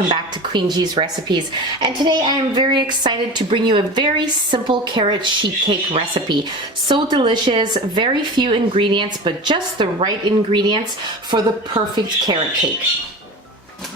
welcome back to Queen G's Recipes. And today I am very excited to bring you a very simple carrot sheet cake recipe. So delicious, very few ingredients, but just the right ingredients for the perfect carrot cake.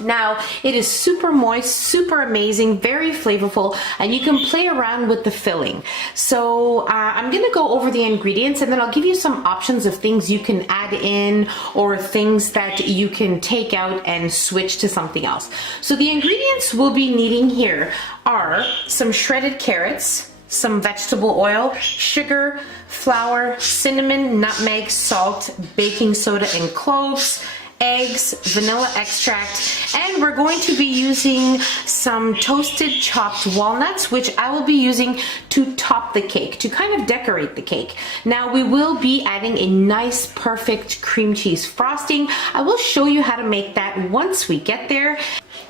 Now, it is super moist, super amazing, very flavorful, and you can play around with the filling. So I'm gonna go over the ingredients and then I'll give you some options of things you can add in or things that you can take out and switch to something else. So the ingredients we'll be needing here are some shredded carrots, some vegetable oil, sugar, flour, cinnamon, nutmeg, salt, baking soda, and cloves, eggs, vanilla extract, and we're going to be using some toasted chopped walnuts, which I will be using to top the cake, to kind of decorate the cake. Now we will be adding a nice perfect cream cheese frosting. I will show you how to make that once we get there.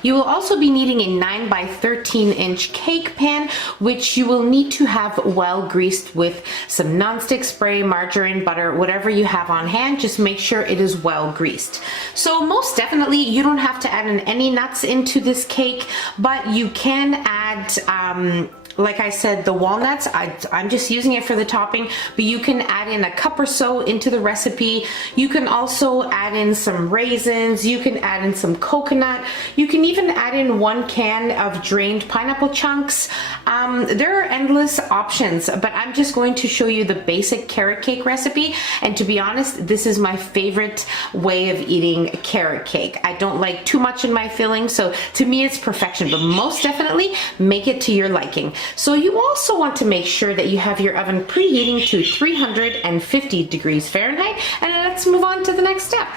You will also be needing a 9 by 13 inch cake pan, which you will need to have well greased with some nonstick spray, margarine, butter, whatever you have on hand. Just make sure it is well greased. So most definitely you don't have to add in any nuts into this cake, but you can add like I said, the walnuts. I'm just using it for the topping, but you can add in a cup or so into the recipe. You can also add in some raisins, you can add in some coconut, you can even add in 1 can of drained pineapple chunks. There are endless options, but I'm just going to show you the basic carrot cake recipe, and to be honest, this is my favorite way of eating carrot cake. I don't like too much in my filling, so to me it's perfection, but most definitely make it to your liking. So you also want to make sure that you have your oven preheating to 350 degrees Fahrenheit, and let's move on to the next step.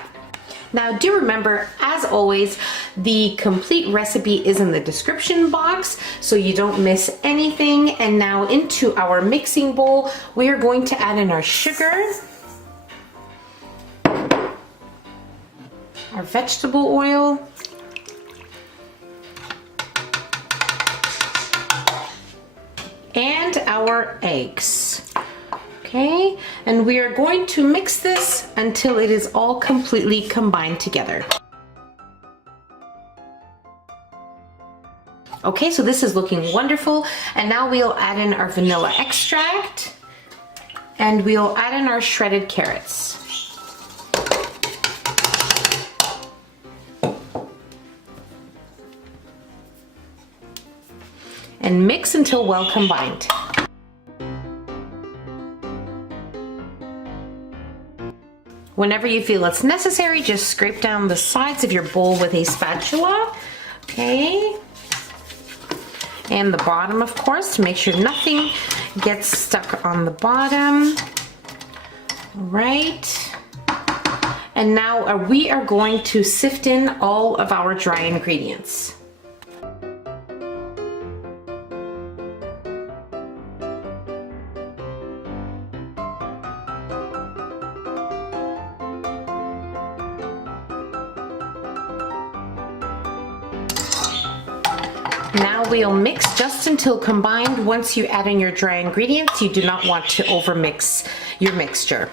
Now do remember, as always, the complete recipe is in the description box so you don't miss anything. And now into our mixing bowl, we are going to add in our sugar, our vegetable oil, and our eggs. Okay, and we are going to mix this until it is all completely combined together. Okay, so this is looking wonderful, and now we'll add in our vanilla extract and we'll add in our shredded carrots. And mix until well combined. Whenever you feel it's necessary, just scrape down the sides of your bowl with a spatula, okay? And the bottom, of course, to make sure nothing gets stuck on the bottom. Right. And now we are going to sift in all of our dry ingredients. Now we'll mix just until combined. Once you add in your dry ingredients, you do not want to overmix your mixture.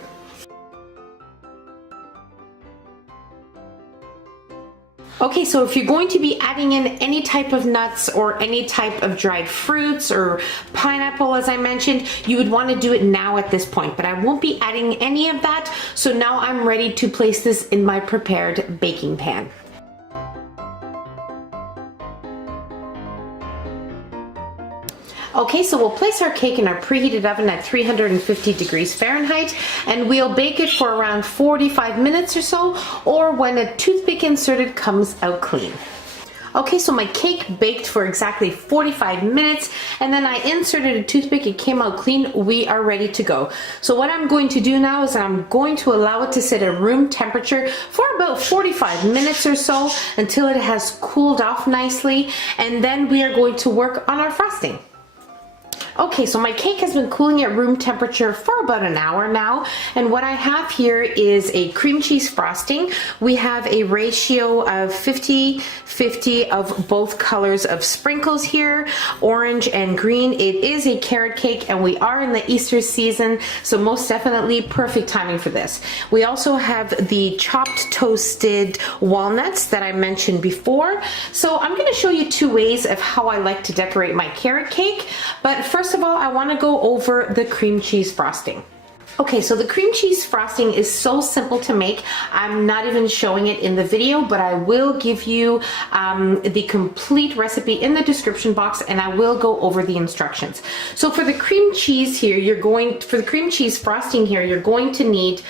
Okay, so if you're going to be adding in any type of nuts or any type of dried fruits or pineapple, as I mentioned, you would want to do it now at this point, but I won't be adding any of that. So now I'm ready to place this in my prepared baking pan. Okay, so we'll place our cake in our preheated oven at 350 degrees Fahrenheit, and we'll bake it for around 45 minutes or so, or when a toothpick inserted comes out clean. Okay, so my cake baked for exactly 45 minutes, and then I inserted a toothpick, it came out clean. We are ready to go. So what I'm going to do now is I'm going to allow it to sit at room temperature for about 45 minutes or so until it has cooled off nicely, and then we are going to work on our frosting. Okay, so my cake has been cooling at room temperature for about an hour now, and what I have here is a cream cheese frosting. We have a ratio of 50-50 of both colors of sprinkles here, orange and green. It is a carrot cake, and we are in the Easter season, so most definitely perfect timing for this. We also have the chopped toasted walnuts that I mentioned before. So I'm going to show you two ways of how I like to decorate my carrot cake, but first of all, I want to go over the cream cheese frosting. Okay, so the cream cheese frosting is so simple to make. I'm not even showing it in the video, but I will give you the complete recipe in the description box, and I will go over the instructions. So for the cream cheese here, for the cream cheese frosting here, you're going to need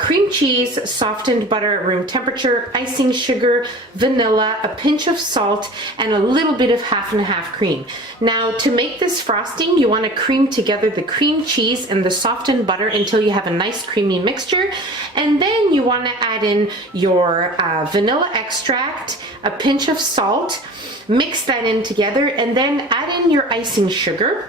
cream cheese, softened butter at room temperature, icing sugar, vanilla, a pinch of salt, and a little bit of half and half cream. Now, to make this frosting, you want to cream together the cream cheese and the softened butter until you have a nice creamy mixture, and then you want to add in your vanilla extract, a pinch of salt, mix that in together, and then add in your icing sugar.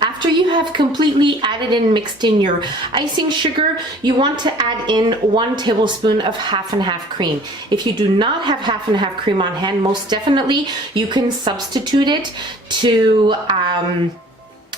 After you have completely added and mixed in your icing sugar, you want to add in 1 tablespoon of half and half cream. If you do not have half and half cream on hand, most definitely you can substitute it to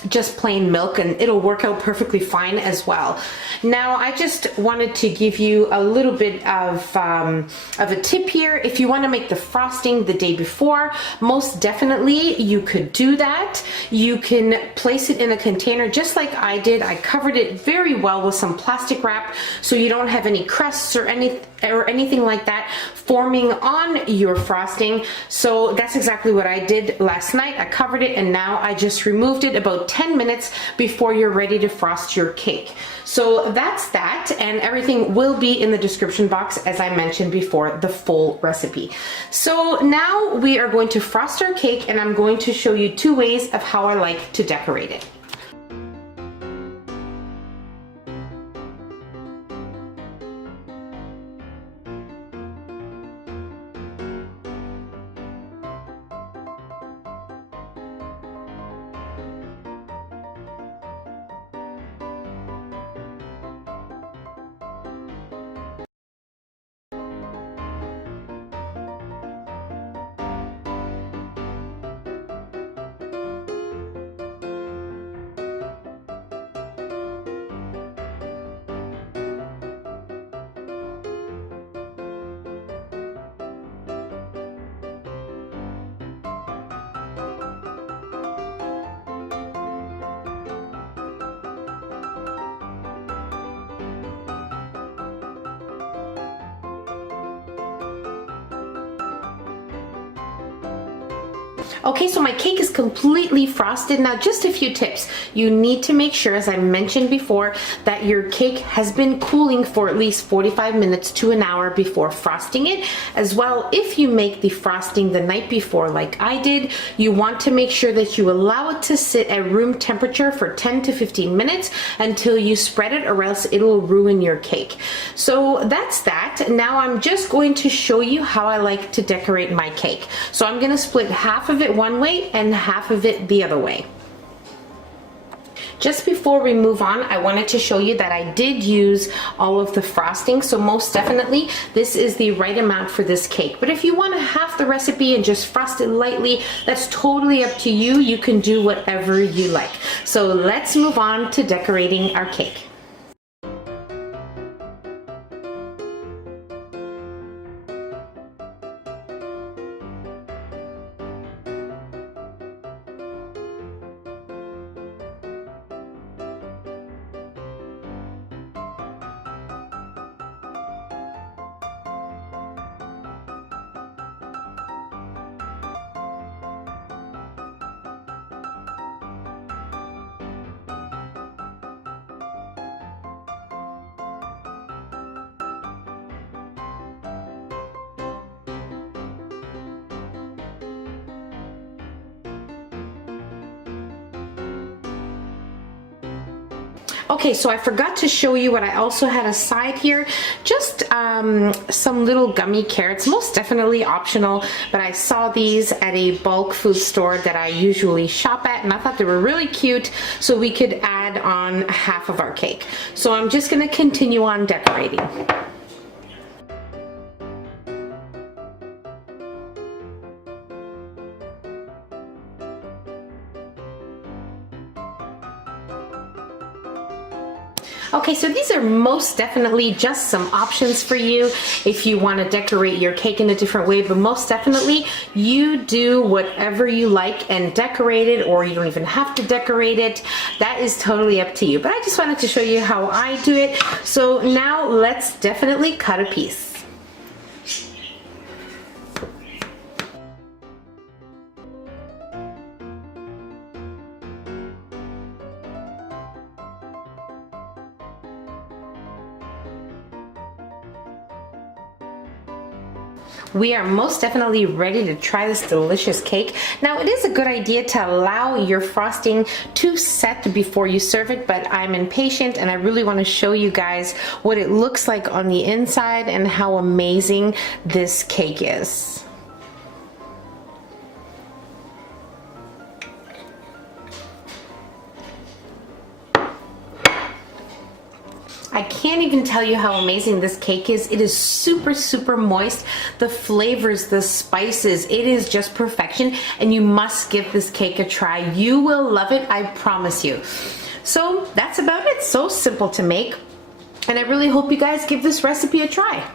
just plain milk, and it'll work out perfectly fine as well. Now, I just wanted to give you a little bit of a tip here. If you want to make the frosting the day before, most definitely you could do that. You can place it in a container just like I did. I covered it very well with some plastic wrap so you don't have any crusts or anything like that forming on your frosting. So that's exactly what I did last night. I covered it, and now I just removed it about 10 minutes before you're ready to frost your cake. So that's that, and everything will be in the description box, as I mentioned before, the full recipe. So now we are going to frost our cake, and I'm going to show you two ways of how I like to decorate it. Okay, so my cake is completely frosted. Now, just a few tips. You need to make sure, as I mentioned before, that your cake has been cooling for at least 45 minutes to an hour before frosting it. As well, if you make the frosting the night before like I did, you want to make sure that you allow it to sit at room temperature for 10 to 15 minutes until you spread it, or else it will ruin your cake. So that's that. Now I'm just going to show you how I like to decorate my cake. So I'm going to split half of it one way and half of it the other way. Just before we move on, I wanted to show you that I did use all of the frosting, so most definitely this is the right amount for this cake. But if you want to half the recipe and just frost it lightly, that's totally up to you. You can do whatever you like. So let's move on to decorating our cake. Okay, so I forgot to show you what I also had aside here. Just some little gummy carrots, most definitely optional, but I saw these at a bulk food store that I usually shop at, and I thought they were really cute, so we could add on half of our cake. So I'm just gonna continue on decorating. Okay, so these are most definitely just some options for you if you want to decorate your cake in a different way, but most definitely you do whatever you like and decorate it, or you don't even have to decorate it. That is totally up to you, but I just wanted to show you how I do it. So now let's definitely cut a piece. We are most definitely ready to try this delicious cake. Now, it is a good idea to allow your frosting to set before you serve it, but I'm impatient and I really want to show you guys what it looks like on the inside and how amazing this cake is. I can't even tell you how amazing this cake is. It is super, super moist. The flavors, the spices, it is just perfection, and you must give this cake a try. You will love it, I promise you. So that's about it. So simple to make, and I really hope you guys give this recipe a try.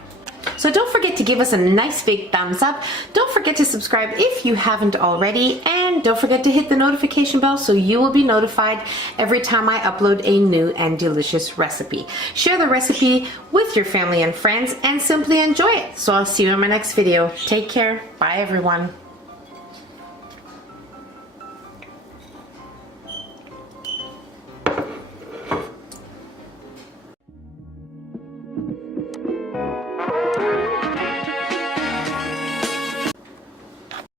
So don't forget to give us a nice big thumbs up. Don't forget to subscribe if you haven't already, and don't forget to hit the notification bell so you will be notified every time I upload a new and delicious recipe. Share the recipe with your family and friends and simply enjoy it. So I'll see you in my next video. Take care. Bye everyone.